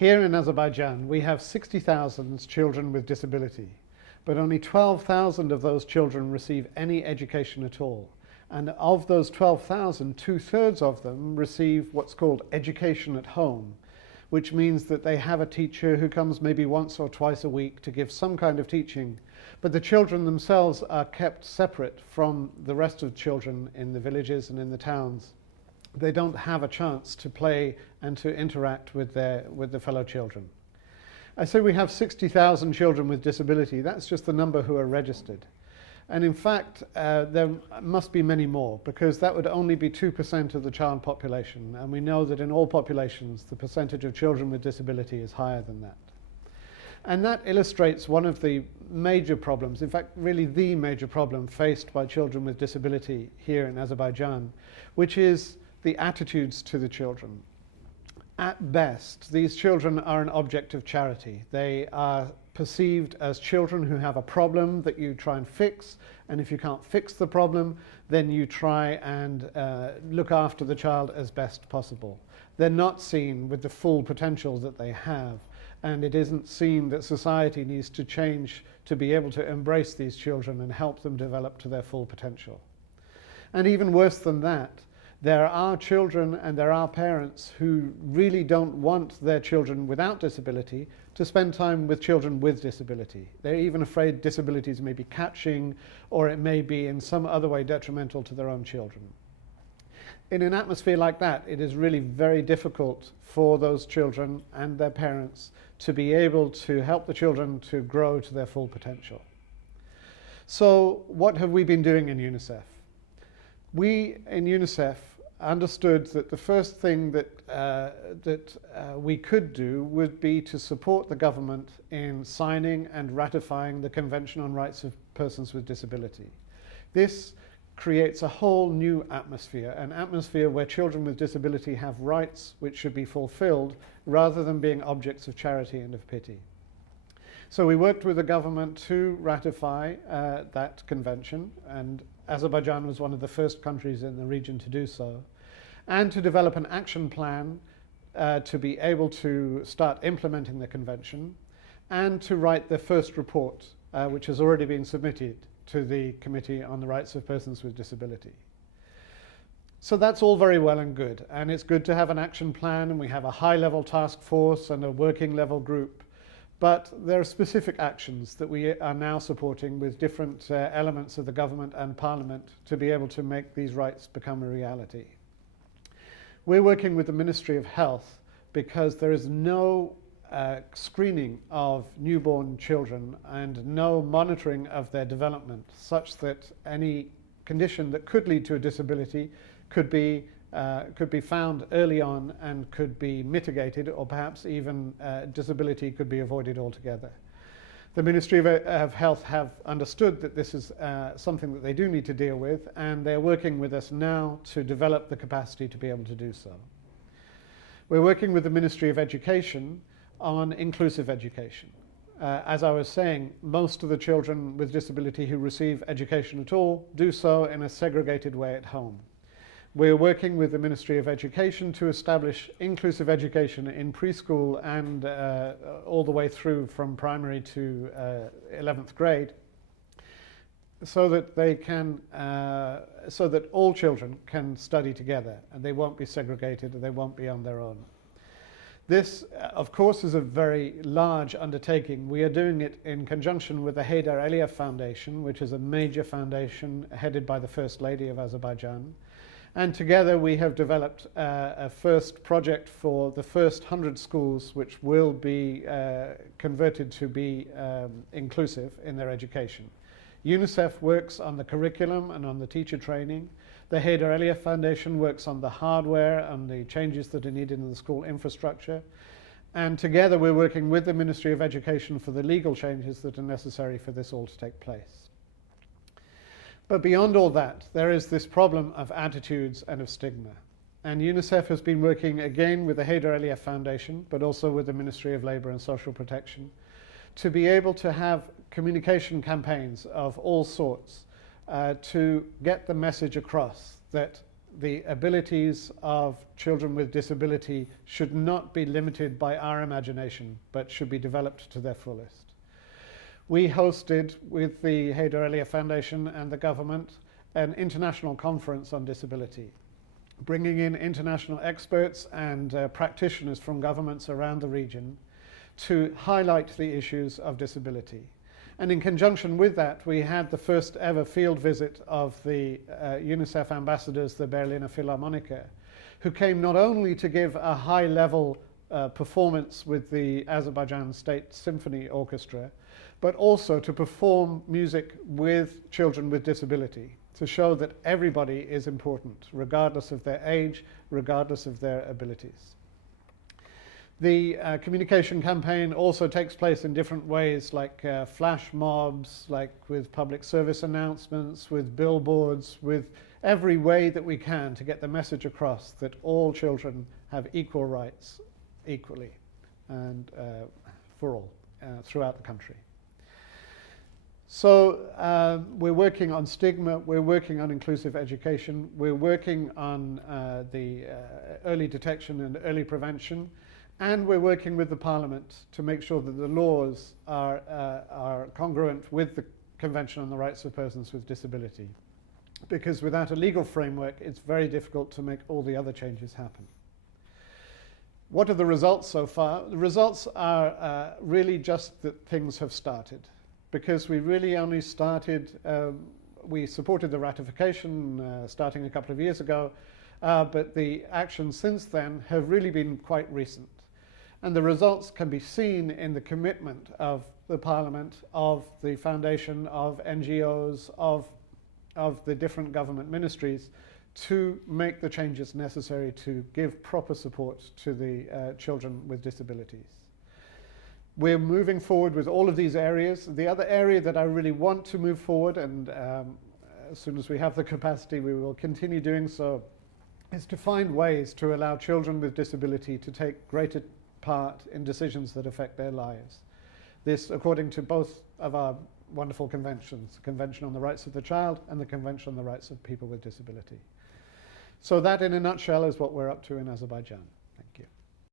Here in Azerbaijan, we have 60,000 children with disability, but only 12,000 of those children receive any education at all. And of those 12,000, 2/3 of them receive what's called education at home, which means that they have a teacher who comes maybe once or twice a week to give some kind of teaching, but the children themselves are kept separate from the rest of children in the villages and in the towns. They don't have a chance to play and to interact with the fellow children. I say we have 60,000 children with disability. That's just the number who are registered. And in fact, there must be many more, because that would only be 2% of the child population. And we know that in all populations, the percentage of children with disability is higher than that. And that illustrates one of the major problems, in fact, really the major problem faced by children with disability here in Azerbaijan, which is the attitudes to the children. At best, these children are an object of charity. They are perceived as children who have a problem that you try and fix, and if you can't fix the problem, then you try and look after the child as best possible. They're not seen with the full potential that they have, and it isn't seen that society needs to change to be able to embrace these children and help them develop to their full potential. And even worse than that, there are children and there are parents who really don't want their children without disability to spend time with children with disability. They're even afraid disabilities may be catching, or it may be in some other way detrimental to their own children. In an atmosphere like that, it is really very difficult for those children and their parents to be able to help the children to grow to their full potential. So what have we been doing in UNICEF? We in UNICEF understood that the first thing that we could do would be to support the government in signing and ratifying the Convention on Rights of Persons with Disability. This creates a whole new atmosphere, an atmosphere where children with disability have rights which should be fulfilled rather than being objects of charity and of pity. So we worked with the government to ratify that convention, and Azerbaijan was one of the first countries in the region to do so, and to develop an action plan to be able to start implementing the convention, and to write the first report, which has already been submitted to the Committee on the Rights of Persons with Disability. So that's all very well and good, and it's good to have an action plan, and we have a high-level task force and a working-level group. But there are specific actions that we are now supporting with different elements of the government and parliament to be able to make these rights become a reality. We're working with the Ministry of Health because there is no screening of newborn children and no monitoring of their development, such that any condition that could lead to a disability could be found early on and could be mitigated, or perhaps even disability could be avoided altogether. The Ministry of Health have understood that this is something that they do need to deal with, and they're working with us now to develop the capacity to be able to do so. We're working with the Ministry of Education on inclusive education. As I was saying, most of the children with disability who receive education at all do so in a segregated way at home. We're working with the Ministry of Education to establish inclusive education in preschool and all the way through from primary to 11th grade, so that they can, so that all children can study together and they won't be segregated and they won't be on their own. This, of course, is a very large undertaking. We are doing it in conjunction with the Heydar Aliyev Foundation, which is a major foundation headed by the First Lady of Azerbaijan. And together we have developed a first project for the first 100 schools, which will be converted to be inclusive in their education. UNICEF works on the curriculum and on the teacher training. The Heydar Aliyev Foundation works on the hardware and the changes that are needed in the school infrastructure. And together we're working with the Ministry of Education for the legal changes that are necessary for this all to take place. But beyond all that, there is this problem of attitudes and of stigma. And UNICEF has been working again with the Heydar Aliyev Foundation, but also with the Ministry of Labour and Social Protection, to be able to have communication campaigns of all sorts to get the message across that the abilities of children with disability should not be limited by our imagination, but should be developed to their fullest. We hosted, with the Haider Elia Foundation and the government, an international conference on disability, bringing in international experts and practitioners from governments around the region to highlight the issues of disability. And in conjunction with that, we had the first ever field visit of the UNICEF ambassadors, the Berliner Philharmoniker, who came not only to give a high-level performance with the Azerbaijan State Symphony Orchestra, but also to perform music with children with disability, to show that everybody is important, regardless of their age, regardless of their abilities. The communication campaign also takes place in different ways, like flash mobs, like with public service announcements, with billboards, with every way that we can to get the message across that all children have equal rights, equally, and for all, throughout the country. So we're working on stigma, we're working on inclusive education, we're working on the early detection and early prevention, and we're working with the Parliament to make sure that the laws are congruent with the Convention on the Rights of Persons with Disability. Because without a legal framework, it's very difficult to make all the other changes happen. What are the results so far? The results are really just that things have started. Because we really only started, we supported the ratification starting a couple of years ago, but the actions since then have really been quite recent. And the results can be seen in the commitment of the Parliament, of the Foundation, of NGOs, of the different government ministries to make the changes necessary to give proper support to the children with disabilities. We're moving forward with all of these areas. The other area that I really want to move forward, and as soon as we have the capacity we will continue doing so, is to find ways to allow children with disability to take greater part in decisions that affect their lives. This according to both of our wonderful conventions, the Convention on the Rights of the Child and the Convention on the Rights of People with Disability. So that in a nutshell is what we're up to in Azerbaijan.